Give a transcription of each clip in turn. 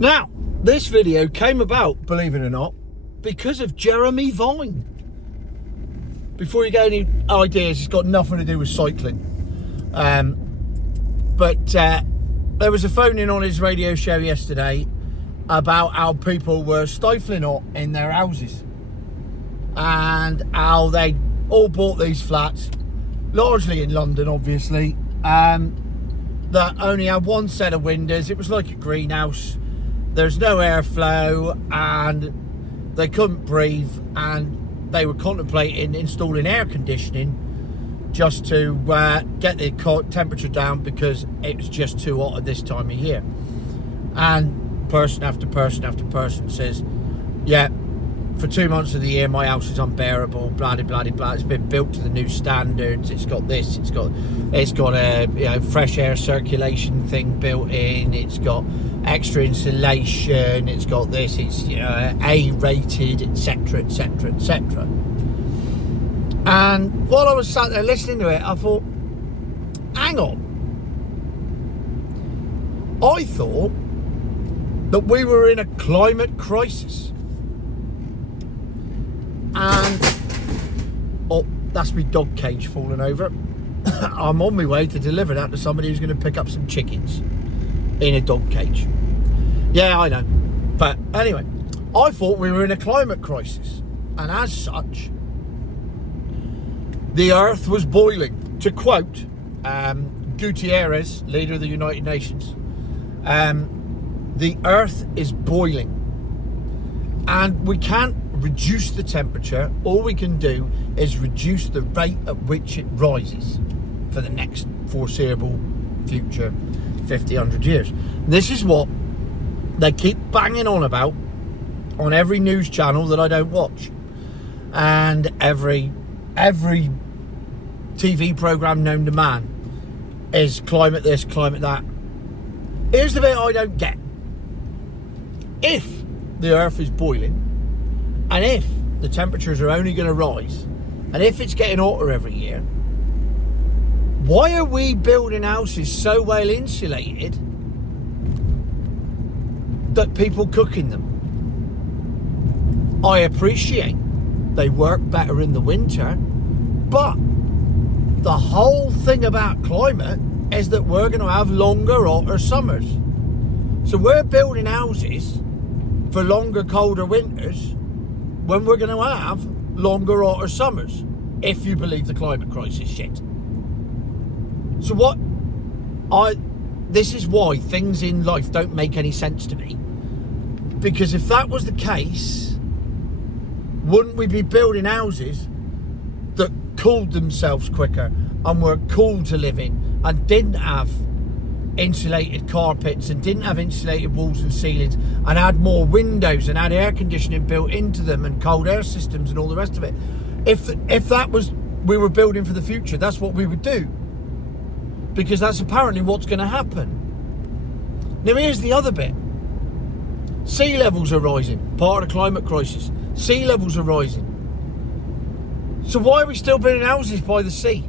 Now, this video came about, believe it or not, because of Jeremy Vine. Before you get any ideas, it's got nothing to do with cycling. But there was a phone in on his radio show yesterday about how people were stifling hot in their houses and how they all bought these flats, largely in London, obviously, that only had one set of windows. It was like a greenhouse. There's no airflow and they couldn't breathe, and they were contemplating installing air conditioning just to get the temperature down because it was just too hot at this time of year. And person after person after person says, yeah, for 2 months of the year my house is unbearable, blah de blah de blah. It's been built to the new standards. It's got this. It's got a fresh air circulation thing built in. It's got extra insulation. It's got this. It's A rated, etc., etc., etc. And while I was sat there listening to it, I thought, hang on. I thought that we were in a climate crisis. And oh, that's my dog cage falling over. I'm on my way to deliver that to somebody who's going to pick up some chickens in a dog cage. Yeah, I know. But anyway, I thought we were in a climate crisis, and as such, the earth was boiling. To quote Gutierrez, leader of the United Nations, the earth is boiling, and we can't reduce the temperature. All we can do is reduce the rate at which it rises for the next foreseeable future 50, 100 years. This is what they keep banging on about on every news channel that I don't watch, and every TV program known to man is climate this, climate that. Here's the bit I don't get. If the earth is boiling, and if the temperatures are only going to rise, and if it's getting hotter every year, why are we building houses so well insulated that people cook in them? I appreciate they work better in the winter, but the whole thing about climate is that we're going to have longer, hotter summers. So we're building houses for longer, colder winters when we're going to have longer, hotter summers, if you believe the climate crisis shit. So this is why things in life don't make any sense to me. Because if that was the case, wouldn't we be building houses that cooled themselves quicker and were cool to live in and didn't have insulated carpets and didn't have insulated walls and ceilings and had more windows and had air conditioning built into them and cold air systems and all the rest of it? If that was, we were building for the future, that's what we would do, because that's apparently what's going to happen. Now here's the other bit. Sea levels are rising, part of the climate crisis. Sea levels are rising. So why are we still building houses by the sea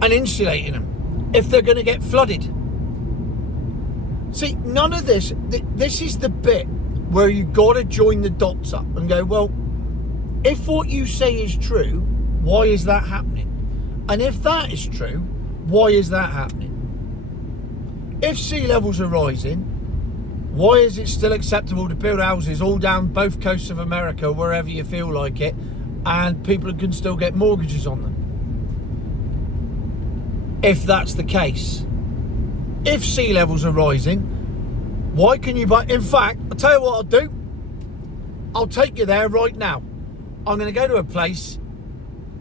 and insulating them if they're going to get flooded? See, none of this is the bit where you got to join the dots up and go, well, if what you say is true, why is that happening? And if that is true, why is that happening? If sea levels are rising, why is it still acceptable to build houses all down both coasts of America, wherever you feel like it, and people can still get mortgages on them? If that's the case, if sea levels are rising, why can you buy? In fact, I'll tell you what I'll do. I'll take you there right now. I'm going to go to a place.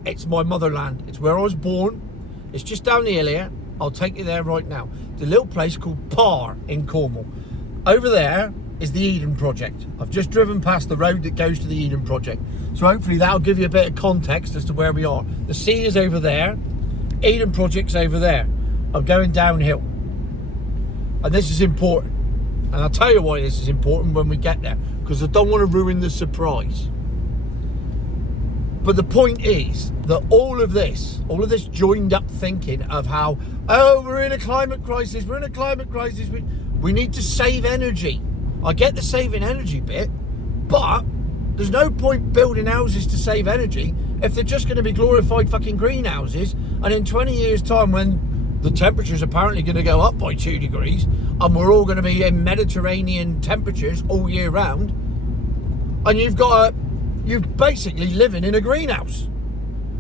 It's my motherland. It's where I was born. It's just down the hill here. I'll take you there right now. It's a little place called Parr in Cornwall. Over there is the Eden Project. I've just driven past the road that goes to the Eden Project. So hopefully that'll give you a bit of context as to where we are. The sea is over there. Eden Project's over there. I'm going downhill. And this is important. And I'll tell you why this is important when we get there, because I don't want to ruin the surprise. But the point is that all of this joined up thinking of how, oh, we're in a climate crisis, we need to save energy. I get the saving energy bit, but there's no point building houses to save energy if they're just going to be glorified fucking greenhouses, and in 20 years' time, when the temperature's apparently going to go up by 2 degrees, and we're all going to be in Mediterranean temperatures all year round, and you're basically living in a greenhouse.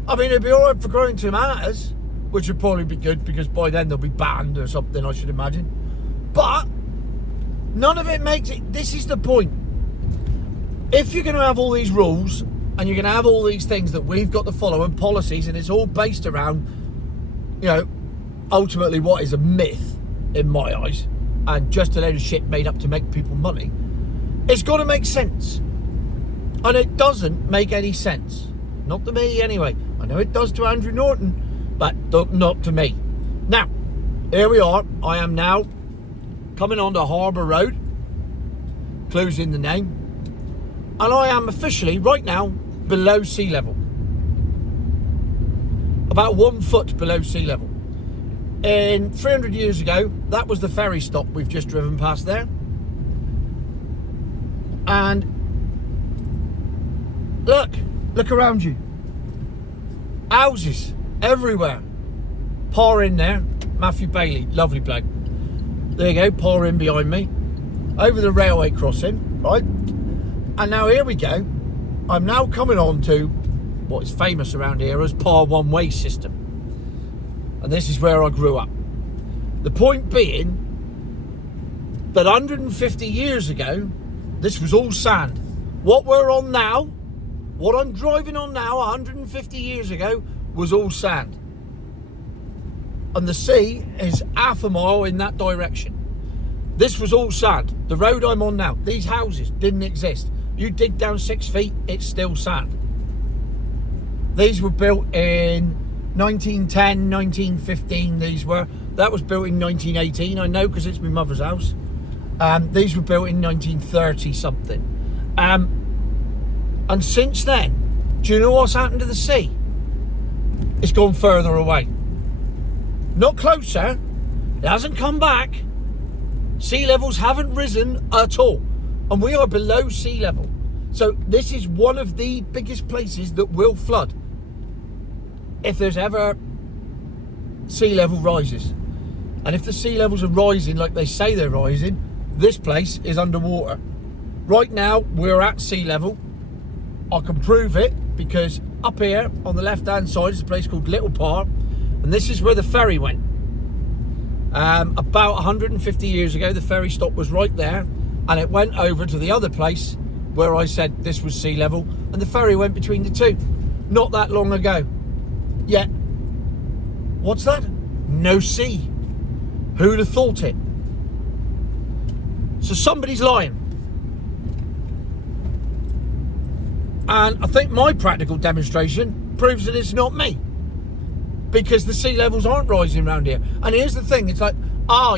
I mean, it'd be all right for growing tomatoes, which would probably be good because by then they'll be banned or something, I should imagine. But none of it makes it. This is the point. If you're going to have all these rules and you're going to have all these things that we've got to follow and policies, and it's all based around, ultimately what is a myth in my eyes, and just a load of shit made up to make people money, it's got to make sense. And it doesn't make any sense. Not to me, anyway. I know it does to Andrew Norton, but not to me. Now, here we are. I am now coming onto Harbour Road. Clues in the name. And I am officially, right now, below sea level. About 1 foot below sea level. In 300 years ago, that was the ferry stop we've just driven past there. And look around you. Houses everywhere. Par in there. Matthew Bailey, lovely bloke. There you go, par in behind me. Over the railway crossing, right? And now here we go. I'm now coming on to what is famous around here as par one-way system. And this is where I grew up. The point being that 150 years ago, this was all sand. What we're on now, what I'm driving on now 150 years ago, was all sand. And the sea is half a mile in that direction. This was all sand. The road I'm on now, these houses didn't exist. You dig down 6 feet, it's still sand. These were built in 1910, 1915, these were. That was built in 1918, I know because it's my mother's house. These were built in 1930 something. And since then, do you know what's happened to the sea? It's gone further away. Not closer, it hasn't come back. Sea levels haven't risen at all. And we are below sea level. So this is one of the biggest places that will flood if there's ever sea level rises. And if the sea levels are rising like they say they're rising, this place is underwater. Right now we're at sea level. I can prove it because up here on the left hand side is a place called Little Par, and this is where the ferry went. About 150 years ago the ferry stop was right there, and it went over to the other place where I said this was sea level, and the ferry went between the two not that long ago. Yet, what's that? No sea. Who'd have thought it? So somebody's lying. And I think my practical demonstration proves that it's not me, because the sea levels aren't rising around here. And here's the thing, it's like,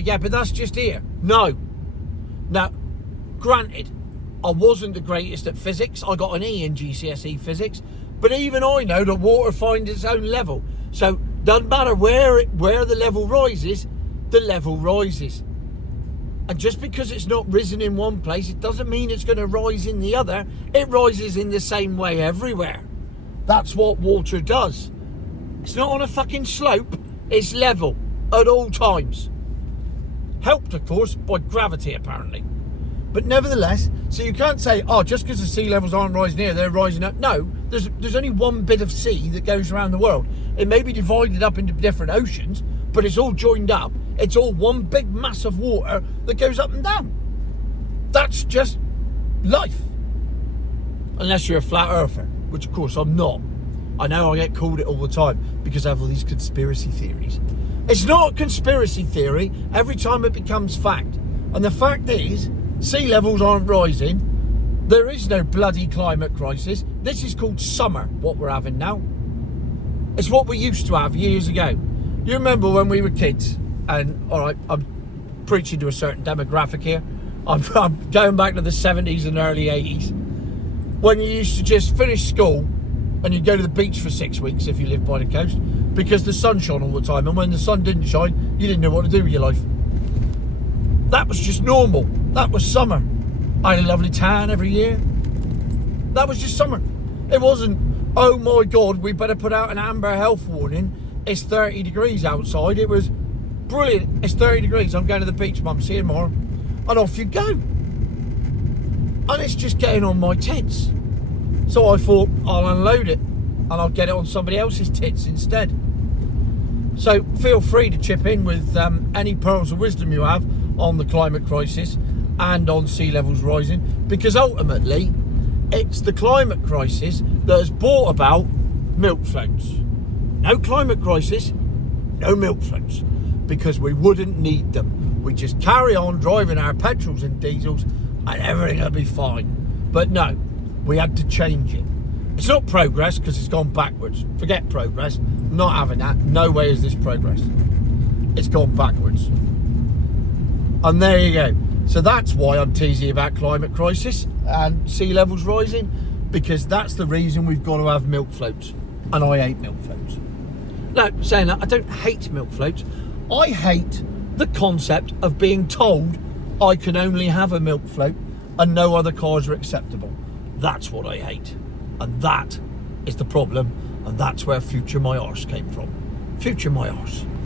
yeah, but that's just here. No. Now, granted, I wasn't the greatest at physics. I got an E in GCSE physics, but even I know that water finds its own level. So doesn't matter where the level rises, the level rises. And just because it's not risen in one place, it doesn't mean it's going to rise in the other. It rises in the same way everywhere. That's what water does. It's not on a fucking slope, it's level at all times. Helped, of course, by gravity, apparently. But nevertheless, so you can't say, just because the sea levels aren't rising here, they're rising up. No, there's only one bit of sea that goes around the world. It may be divided up into different oceans, but it's all joined up. It's all one big mass of water that goes up and down. That's just life. Unless you're a flat earther, which of course I'm not. I know I get called it all the time because I have all these conspiracy theories. It's not a conspiracy theory every time it becomes fact. And the fact is, sea levels aren't rising. There is no bloody climate crisis. This is called summer, what we're having now. It's what we used to have years ago. You remember when we were kids, and all right, I'm preaching to a certain demographic here. I'm going back to the 70s and early 80s. When you used to just finish school, and you'd go to the beach for 6 weeks if you lived by the coast, because the sun shone all the time, and when the sun didn't shine, you didn't know what to do with your life. That was just normal. That was summer. I had a lovely tan every year. That was just summer. It wasn't, oh my God, we better put out an amber health warning. It's 30 degrees outside. It was brilliant. It's 30 degrees. I'm going to the beach, Mum. See you tomorrow. And off you go. And it's just getting on my tits. So I thought, I'll unload it and I'll get it on somebody else's tits instead. So feel free to chip in with any pearls of wisdom you have on the climate crisis and on sea levels rising, because ultimately it's the climate crisis that has brought about milk floats. No climate crisis, no milk floats, because we wouldn't need them. We just carry on driving our petrols and diesels and everything will be fine. But no, we had to change it. It's not progress, because it's gone backwards. Forget progress. Not having that. No way is this progress. It's gone backwards. And there you go. So that's why I'm teasing about climate crisis and sea levels rising, because that's the reason we've got to have milk floats. And I hate milk floats. Now, saying that, I don't hate milk floats. I hate the concept of being told I can only have a milk float and no other cars are acceptable. That's what I hate. And that is the problem. And that's where Future My Arse came from. Future My Arse.